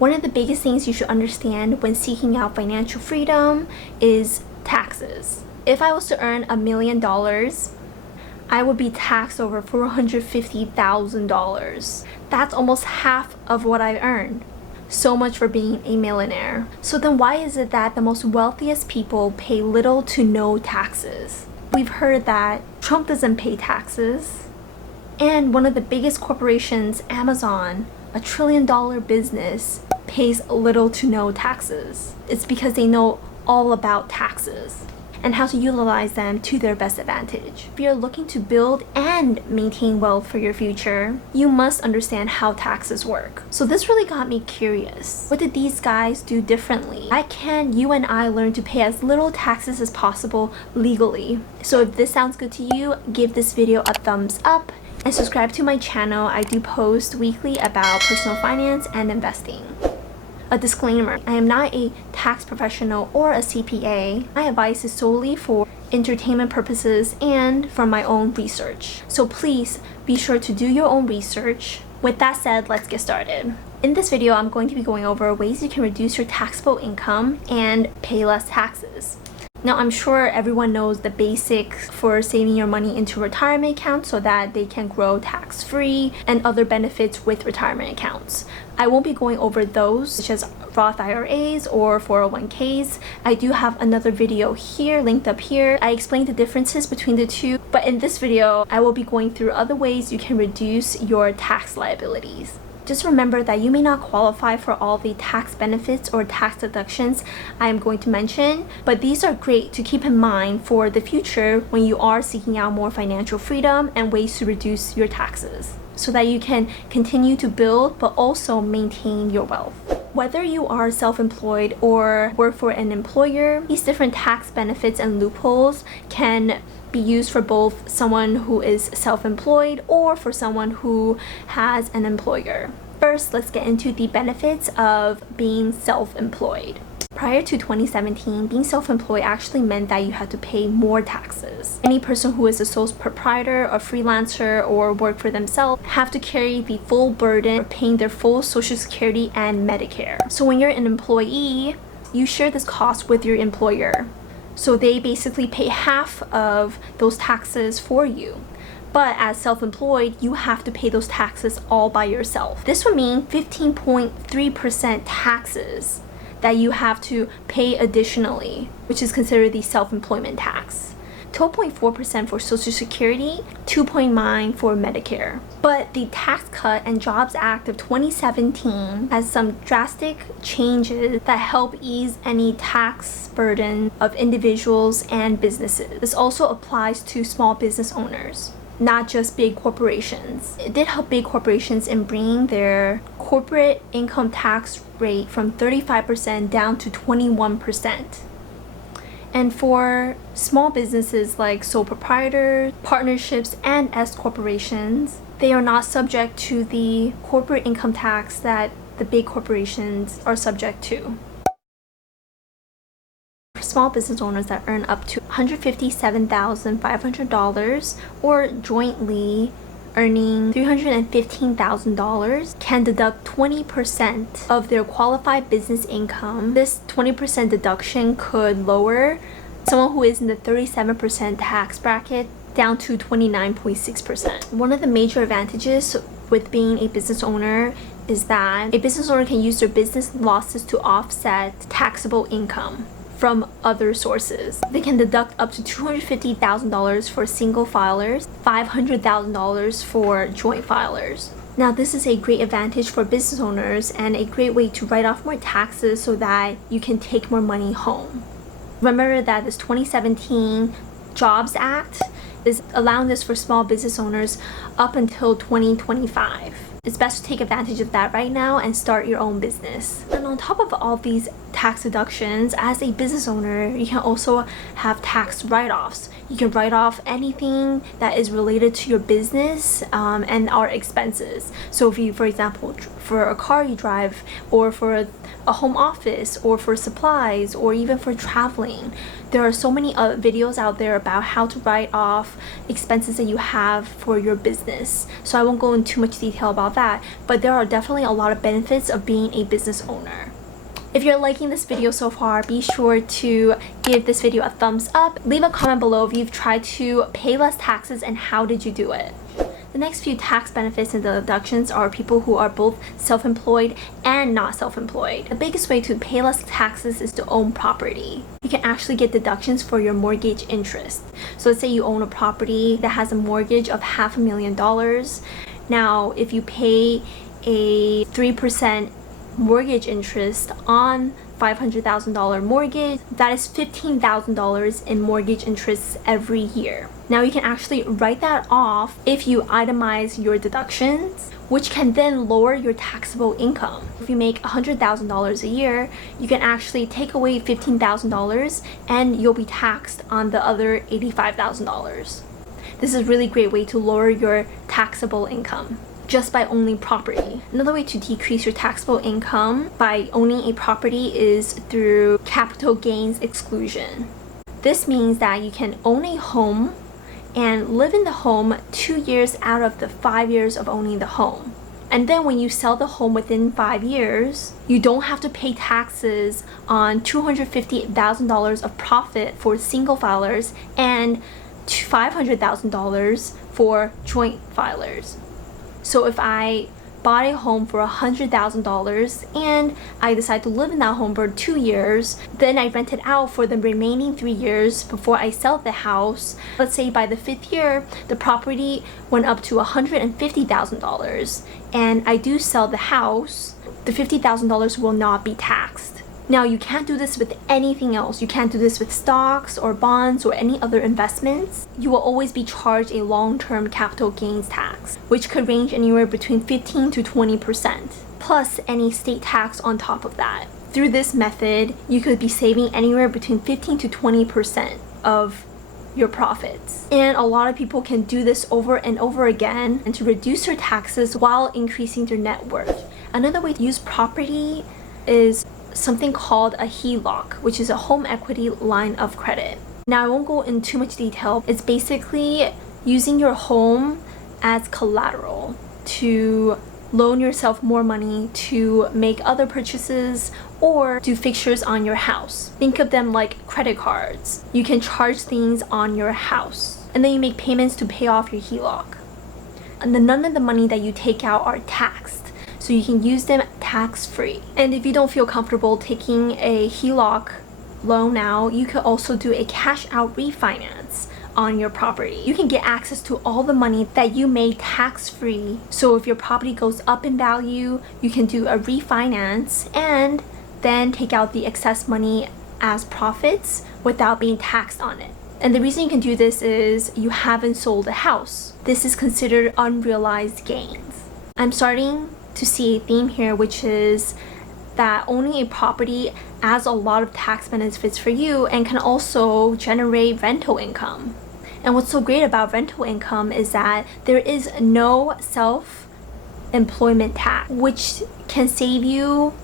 One of the biggest things you should understand when seeking out financial freedom is taxes. If I was to earn $1 million, I would be taxed over $450,000. That's almost half of what I earned. So much for being a millionaire. So then why is it that the most wealthiest people pay little to no taxes? We've heard that Trump doesn't pay taxes. And one of the biggest corporations, Amazon, $1 trillion business, pays little to no taxes. It's because they know all about taxes and how to utilize them to their best advantage. If you're looking to build and maintain wealth for your future, you must understand how taxes work. So this really got me curious. What did these guys do differently? Why can you and I learn to pay as little taxes as possible legally? So if this sounds good to you, give this video a thumbs up and subscribe to my channel. I do post weekly about personal finance and investing. A disclaimer, I am not a tax professional or a CPA. My advice is solely for entertainment purposes and from my own research. So please be sure to do your own research. With that said, let's get started. In this video, I'm going to be going over ways you can reduce your taxable income and pay less taxes. Now, I'm sure everyone knows the basics for saving your money into retirement accounts so that they can grow tax-free and other benefits with retirement accounts. I won't be going over those, such as Roth IRAs or 401ks. I do have another video here, linked up here. I explained the differences between the two, but in this video, I will be going through other ways you can reduce your tax liabilities. Just remember that you may not qualify for all the tax benefits or tax deductions I am going to mention, but these are great to keep in mind for the future when you are seeking out more financial freedom and ways to reduce your taxes, so that you can continue to build but also maintain your wealth. Whether you are self-employed or work for an employer, these different tax benefits and loopholes can be used for both someone who is self-employed or for someone who has an employer. First, let's get into the benefits of being self-employed. Prior to 2017, being self-employed actually meant that you had to pay more taxes. Any person who is a sole proprietor, a freelancer, or work for themselves have to carry the full burden of paying their full Social Security and Medicare. So when you're an employee, you share this cost with your employer. So they basically pay half of those taxes for you. But as self-employed, you have to pay those taxes all by yourself. This would mean 15.3% taxes that you have to pay additionally, which is considered the self-employment tax. 12.4% for Social Security, 2.9% for Medicare. But the Tax Cut and Jobs Act of 2017 has some drastic changes that help ease any tax burden of individuals and businesses. This also applies to small business owners, not just big corporations. It did help big corporations in bringing their corporate income tax rate from 35% down to 21%. And for small businesses like sole proprietors, partnerships, and S corporations, they are not subject to the corporate income tax that the big corporations are subject to. For small business owners that earn up to $157,500 or jointly earning $315,000 can deduct 20% of their qualified business income. This 20% deduction could lower someone who is in the 37% tax bracket down to 29.6%. One of the major advantages with being a business owner is that a business owner can use their business losses to offset taxable income from other sources. They can deduct up to $250,000 for single filers, $500,000 for joint filers. Now, this is a great advantage for business owners and a great way to write off more taxes so that you can take more money home. Remember that this 2017 Jobs Act is allowing this for small business owners up until 2025. It's best to take advantage of that right now and start your own business. And on top of all these tax deductions, as a business owner, you can also have tax write-offs. You can write off anything that is related to your business and our expenses. So if you, for example, for a car you drive, or for a home office, or for supplies, or even for traveling, there are so many videos out there about how to write off expenses that you have for your business. So I won't go into too much detail about about that, but there are definitely a lot of benefits of being a business owner. If you're liking this video so far, be sure to give this video a thumbs up. Leave a comment below if you've tried to pay less taxes and how did you do it. The next few tax benefits and deductions are people who are both self-employed and not self-employed. The biggest way to pay less taxes is to own property. You can actually get deductions for your mortgage interest. So let's say you own a property that has a mortgage of $500,000. Now, if you pay a 3% mortgage interest on $500,000 mortgage, that is $15,000 in mortgage interest every year. Now you can actually write that off if you itemize your deductions, which can then lower your taxable income. If you make $100,000 a year, you can actually take away $15,000 and you'll be taxed on the other $85,000. This is a really great way to lower your taxable income just by owning property. Another way to decrease your taxable income by owning a property is through capital gains exclusion. This means that you can own a home and live in the home 2 years out of the 5 years of owning the home. And then when you sell the home within 5 years, you don't have to pay taxes on $250,000 of profit for single filers and $500,000 for joint filers. So if I bought a home for $100,000 and I decide to live in that home for 2 years, then I rent it out for the remaining 3 years before I sell the house. Let's say by the 5th year, the property went up to $150,000 and I do sell the house, the $50,000 will not be taxed. Now, you can't do this with anything else. You can't do this with stocks or bonds or any other investments. You will always be charged a long-term capital gains tax, which could range anywhere between 15 to 20%, plus any state tax on top of that. Through this method, you could be saving anywhere between 15 to 20% of your profits. And a lot of people can do this over and over again and to reduce their taxes while increasing their net worth. Another way to use property is something called a HELOC, which is a home equity line of credit. Now, I won't go into too much detail. It's basically using your home as collateral to loan yourself more money to make other purchases or do fixtures on your house. Think of them like credit cards. You can charge things on your house and then you make payments to pay off your HELOC. And then none of the money that you take out are taxed. So you can use them tax-free. And if you don't feel comfortable taking a HELOC loan out, you could also do a cash out refinance on your property. You can get access to all the money that you made tax-free. So if your property goes up in value, you can do a refinance and then take out the excess money as profits without being taxed on it. And the reason you can do this is you haven't sold a house. This is considered unrealized gains. I'm starting to see a theme here, which is that owning a property adds a lot of tax benefits for you and can also generate rental income. And what's so great about rental income is that there is no self-employment tax, which can save you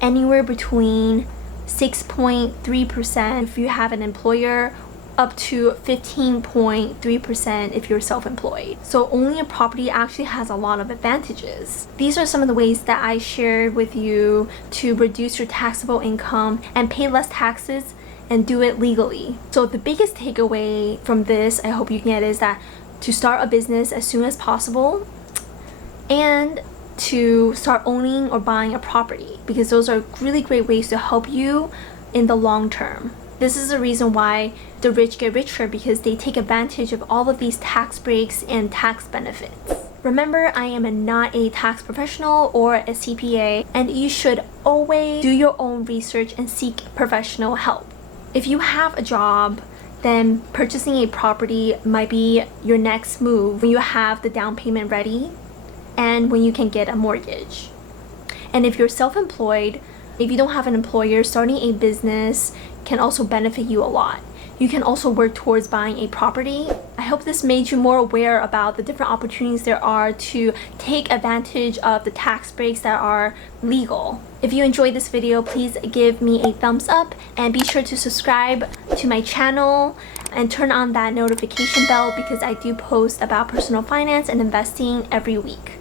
anywhere between 6.3% if you have an employer, up to 15.3% if you're self-employed. So owning a property actually has a lot of advantages. These are some of the ways that I shared with you to reduce your taxable income and pay less taxes and do it legally. So the biggest takeaway from this, I hope you can get, is that to start a business as soon as possible and to start owning or buying a property, because those are really great ways to help you in the long term. This is the reason why the rich get richer, because they take advantage of all of these tax breaks and tax benefits. Remember, I am not a tax professional or a CPA, and you should always do your own research and seek professional help. If you have a job, then purchasing a property might be your next move when you have the down payment ready and when you can get a mortgage. And if you're self-employed, if you don't have an employer, starting a business can also benefit you a lot. You can also work towards buying a property. I hope this made you more aware about the different opportunities there are to take advantage of the tax breaks that are legal. If you enjoyed this video, please give me a thumbs up and be sure to subscribe to my channel and turn on that notification bell, because I do post about personal finance and investing every week.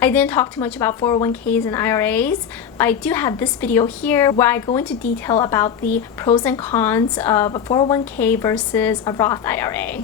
I didn't talk too much about 401ks and IRAs, but I do have this video here where I go into detail about the pros and cons of a 401k versus a Roth IRA.